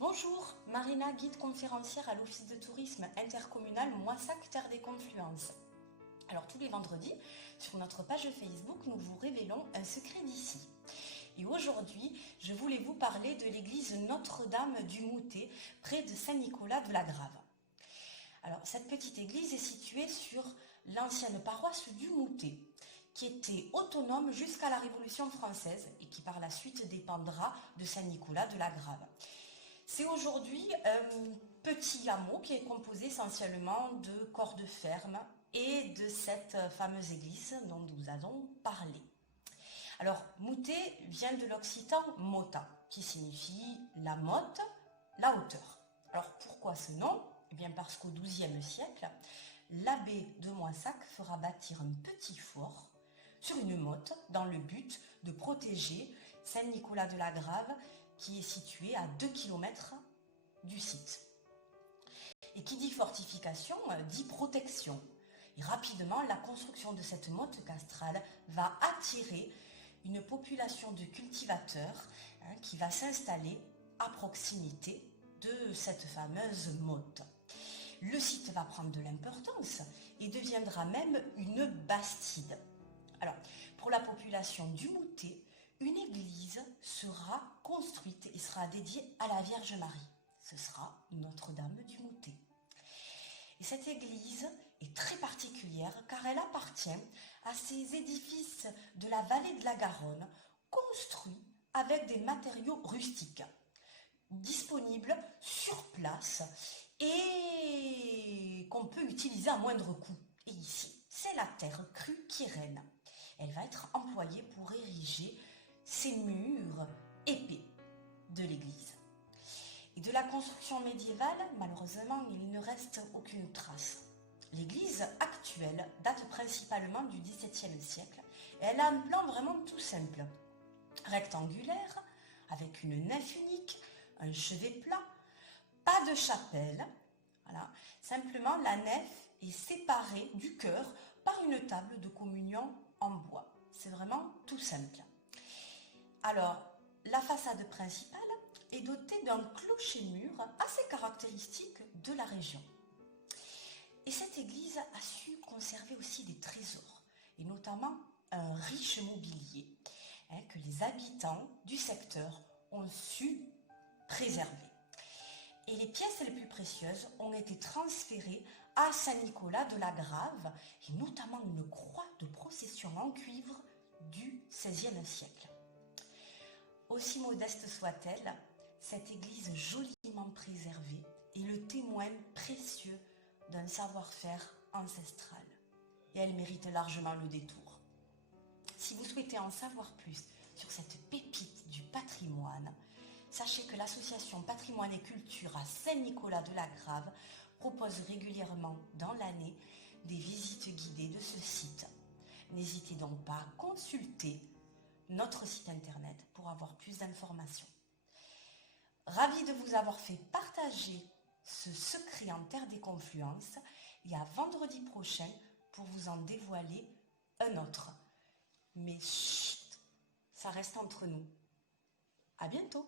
Bonjour, Marina, guide conférencière à l'Office de tourisme intercommunal Moissac Terre des Confluences. Alors tous les vendredis, sur notre page Facebook, nous vous révélons un secret d'ici. Et aujourd'hui, je voulais vous parler de l'église Notre-Dame du Moutet, près de Saint-Nicolas de la Grave. Alors cette petite église est située sur l'ancienne paroisse du Moutet, qui était autonome jusqu'à la Révolution française et qui par la suite dépendra de Saint-Nicolas de la Grave. C'est aujourd'hui un petit hameau qui est composé essentiellement de corps de ferme et de cette fameuse église dont nous allons parler. Alors, Moutet vient de l'occitan mota, qui signifie la motte, la hauteur. Alors, pourquoi ce nom? Eh bien, parce qu'au XIIe siècle, l'abbé de Moissac fera bâtir un petit fort sur une motte dans le but de protéger Saint-Nicolas de la Grave, qui est situé à 2 km du site. Et qui dit fortification, dit protection. Et rapidement, la construction de cette motte castrale va attirer une population de cultivateurs qui va s'installer à proximité de cette fameuse motte. Le site va prendre de l'importance et deviendra même une bastide. Alors, pour la population du Moutet, une église sera construite et sera dédiée à la Vierge Marie. Ce sera Notre-Dame du Moutet. Et cette église est très particulière car elle appartient à ces édifices de la vallée de la Garonne construits avec des matériaux rustiques, disponibles sur place et qu'on peut utiliser à moindre coût. Et ici, c'est la terre crue qui règne. Elle va être employée pour ériger ces murs épais de l'église. Et de la construction médiévale, malheureusement, il ne reste aucune trace. L'église actuelle date principalement du XVIIe siècle et elle a un plan vraiment tout simple. Rectangulaire, avec une nef unique, un chevet plat, pas de chapelle. Voilà. Simplement, la nef est séparée du chœur par une table de communion en bois. C'est vraiment tout simple. Alors, la façade principale est dotée d'un clocher-mur assez caractéristique de la région. Et cette église a su conserver aussi des trésors, et notamment un riche mobilier que les habitants du secteur ont su préserver. Et les pièces les plus précieuses ont été transférées à Saint-Nicolas de la Grave, et notamment une croix de procession en cuivre du XVIe siècle. Aussi modeste soit-elle, cette église joliment préservée est le témoin précieux d'un savoir-faire ancestral. Et elle mérite largement le détour. Si vous souhaitez en savoir plus sur cette pépite du patrimoine, sachez que l'association Patrimoine et Culture à Saint-Nicolas de la Grave propose régulièrement dans l'année des visites guidées de ce site. N'hésitez donc pas à consulter notre site internet pour avoir plus d'informations. Ravie de vous avoir fait partager ce secret en terre des confluences et à vendredi prochain pour vous en dévoiler un autre. Mais chut, ça reste entre nous. À bientôt.